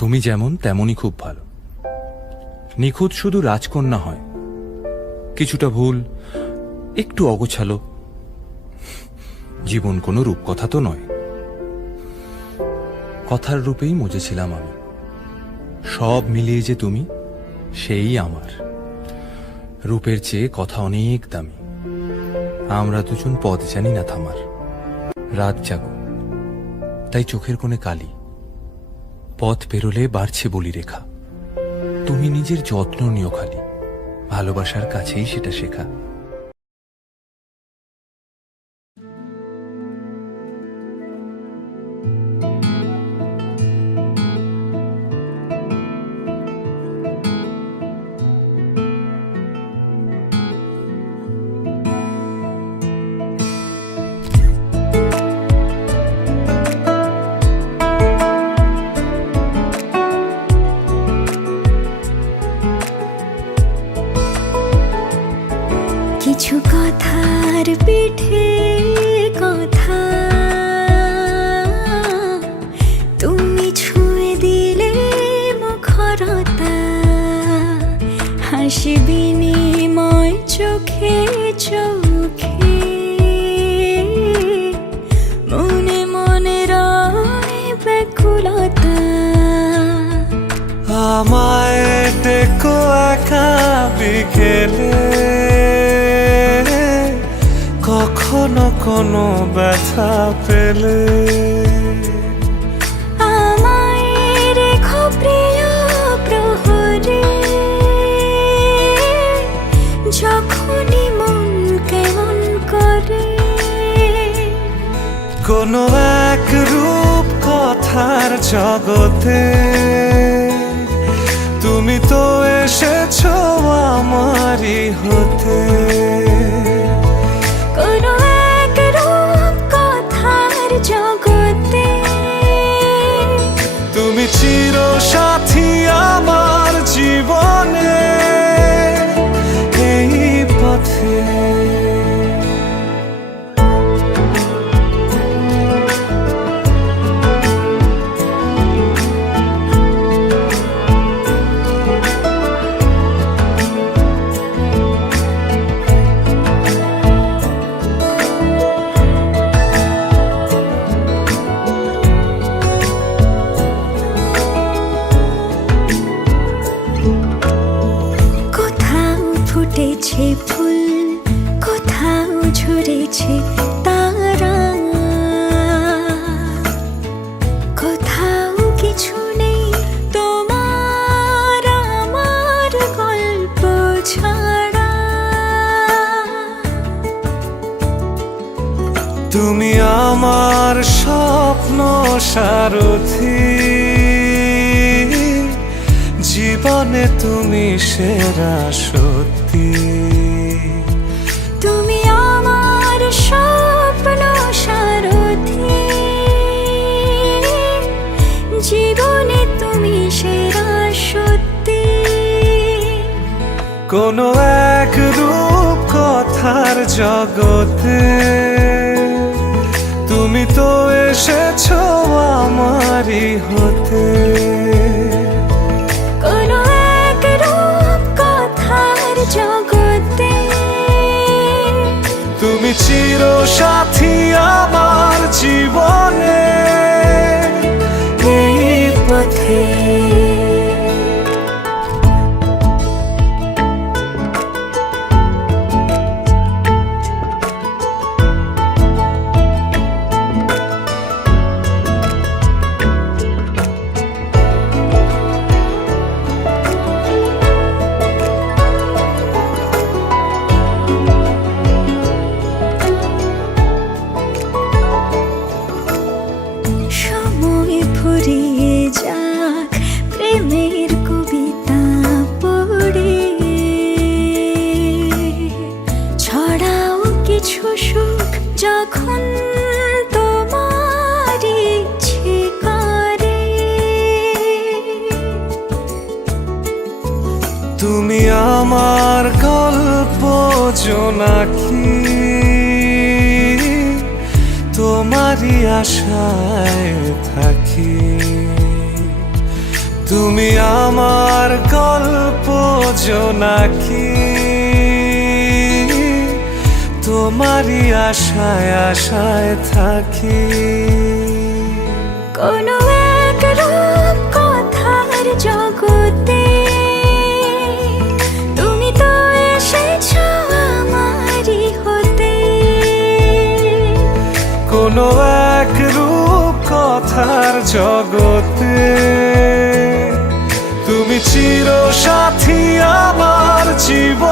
তুমি যেমন তেমনই খুব ভালো। নিখুঁত শুধু রাজকন্যা হয়, কিছুটা ভুল, একটু অগোছালো। জীবন কোনো রূপকথা তো নয়। কথার রূপেই মজেছিলাম আমি। সব মিলিয়ে যে তুমি, সেই আমার। রূপের চেয়ে কথা অনেক দামি। আমরা দুজন পথ জানি না থামার। রাত জাগো, তাই চোখের কোণে কালি। পথ পেরোলে বাড়ছে বলি রেখা। তুমি নিজের যত্ন নিও খালি, ভালোবাসার কাছেই সেটা শেখা। কিছু কথার পিঠে কথা তুমি ছুঁয়ে দিলে মুখরতা, হাসি বিনিময় চোখে চোখে, মনে মনে রয় ব্যাকুলতা। আমায় দেখো একা বিকেলে, কখনো কোনো ব্যথা পেলে। আমায় রেখো প্রিয় প্রহরে, যখনই মন কেমন করে। কোনো এক রূপ কথার জগতে তুমি তো এসেছো আমারই হতে। কোনো এক রূপ কথার জগতে তুমি চির সাথী আমার জীবনে, এই পথে। ফুটেছে ফুল, কোথাও ঝরেছে তারা, কোথাও কিছু নেই তোমার আমার গল্প ছাড়া। তুমি আমার স্বপ্ন সারথি, জীবনে তুমি সেরা সত্যি। তুমি আমার স্বপ্ন সারথি, জীবনে তুমি সেরা সত্যি। কোনো এক রূপ কথার জগতে তুমি তো এসেছো আমারই হতে। কোনো এক রূপ কথার জগতে তুমি চির সাথী আমার জীবনে, এই পথে। সময় ফুরিয়ে যাক প্রেমের কবিতা পড়ে, ছড়াও কিছু সুখ যখন তোমার ইচ্ছে করে। তুমি আমার গল্প জোনাকি, তোমারই আশায় থাকি। তুমি আমার গল্প জোনাকি, তোমারই আশায় আশায় থাকি। কোনো এক রূপ কথার জগতে তুমি তো এসেছো আমারই হতে। কোনো এক রূপ কথার জগতে তুমি চির সাথী আমার জীবন।